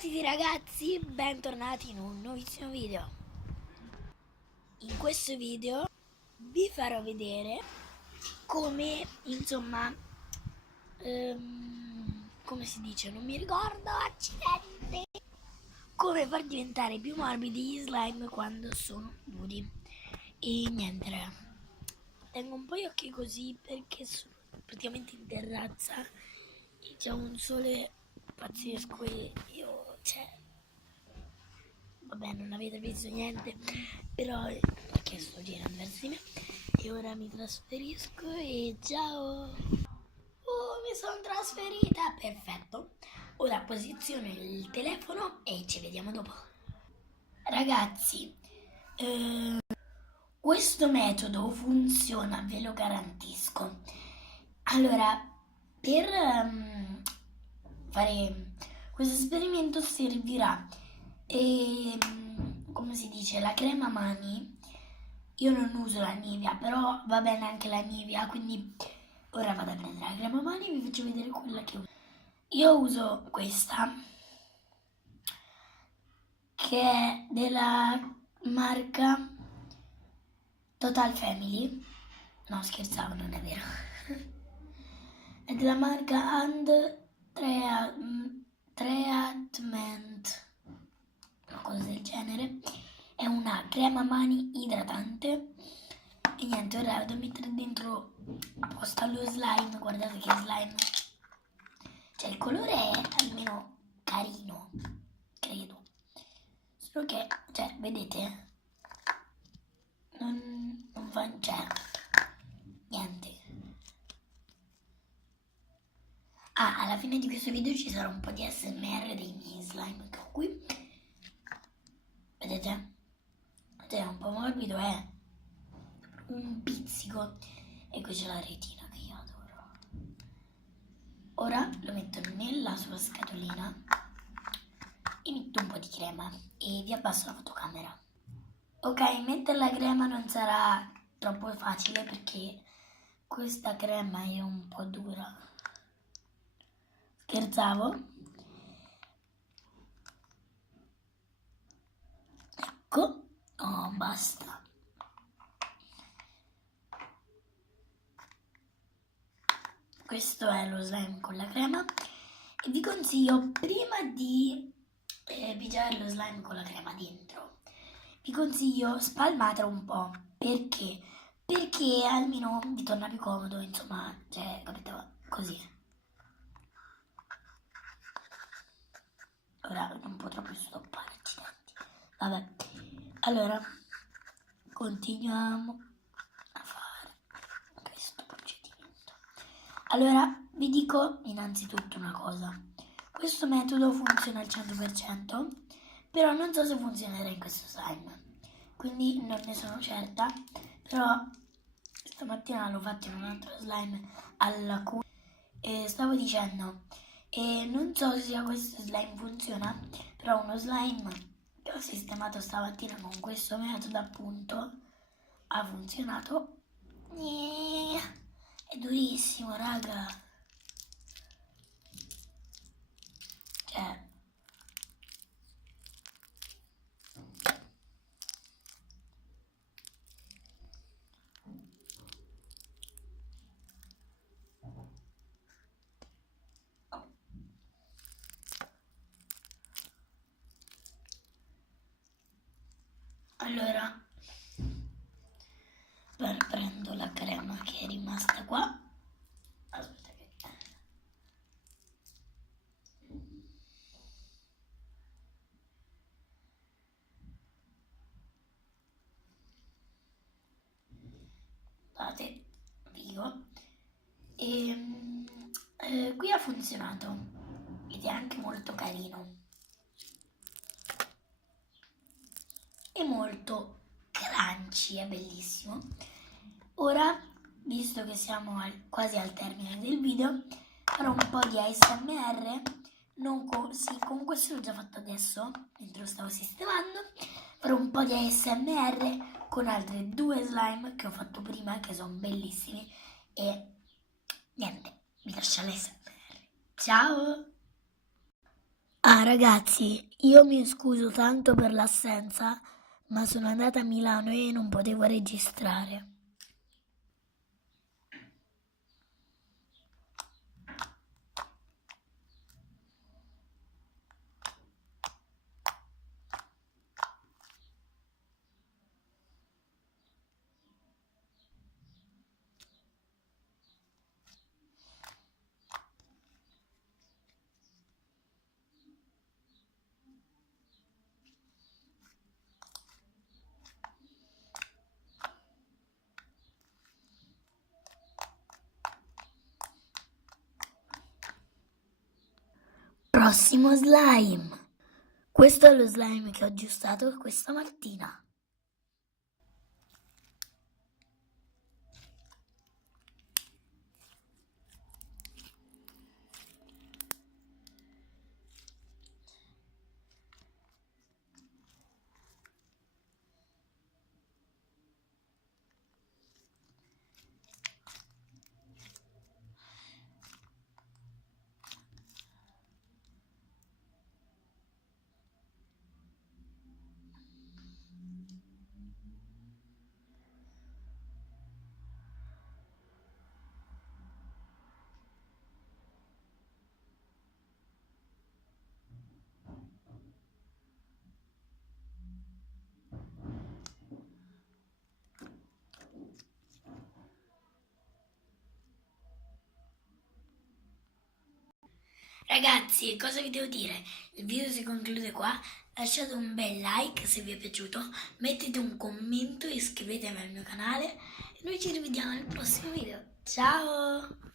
tutti ragazzi, bentornati in un nuovissimo video. In questo video vi farò vedere come, insomma, come si dice, non mi ricordo, accidenti, come far diventare più morbidi gli slime quando sono duri. E niente raga, tengo un po' gli occhi così perché sono praticamente in terrazza e c'è un sole pazzesco e io, vabbè, non avete visto niente, però perché sto girando verso di me e ora mi trasferisco e ciao! Mi sono trasferita, perfetto. Ora posiziono il telefono e ci vediamo dopo. Ragazzi, questo metodo funziona, ve lo garantisco. Allora, per fare questo esperimento servirà, come si dice, la crema mani. Io non uso la Nivea, però va bene anche la Nivea, quindi ora vado a prendere la crema mani e vi faccio vedere quella che uso. Io uso questa, che è della marca Total Family. No, scherzavo, non è vero. È della marca Treatment, una cosa del genere. È una crema mani idratante. E niente, ora vado a mettere dentro apposta lo slime. Guardate che slime. Cioè il colore è almeno carino, credo. Solo che, cioè, vedete? Non fa, cioè, niente. Alla fine di questo video ci sarà un po' di ASMR dei miei slime che ho qui. Vedete? È un po' morbido, è un pizzico. E qui c'è la retina che io adoro. Ora lo metto nella sua scatolina e metto un po' di crema e vi abbasso la fotocamera. Ok, mettere la crema non sarà troppo facile perché questa crema è un po' dura. Scherzavo. Ecco. Oh, basta. Questo è lo slime con la crema e vi consiglio, prima di pigiare lo slime con la crema dentro, vi consiglio spalmatelo un po'. Perché? Perché almeno vi torna più comodo, insomma, cioè, capito? Così. Ora non potrò più stoppare, accidenti. Vabbè, allora continuiamo a fare questo procedimento. Allora vi dico innanzitutto una cosa: questo metodo funziona al 100%, però non so se funzionerà in questo slime, quindi non ne sono certa. Però stamattina l'ho fatto in un altro slime alla cui stavo dicendo, e non so se questo slime funziona, però uno slime che ho sistemato stamattina con questo metodo appunto ha funzionato. È durissimo, raga. Cioè, allora prendo la crema che è rimasta qua. Aspetta che date vivo. E qui ha funzionato ed è anche molto carino e molto crunchy, è bellissimo. Ora, visto che siamo quasi al termine del video, farò un po' di ASMR. Sì, con questo l'ho già fatto adesso, mentre lo stavo sistemando. Farò un po' di ASMR con altre due slime che ho fatto prima, che sono bellissimi. E niente, vi lascio all'ASMR. Ciao! Ah, ragazzi, io mi scuso tanto per l'assenza, ma sono andata a Milano e non potevo registrare. Prossimo slime. Questo è lo slime che ho aggiustato questa mattina. Ragazzi, cosa vi devo dire? Il video si conclude qua. Lasciate un bel like se vi è piaciuto, mettete un commento e iscrivetevi al mio canale e noi ci rivediamo nel prossimo video. Ciao!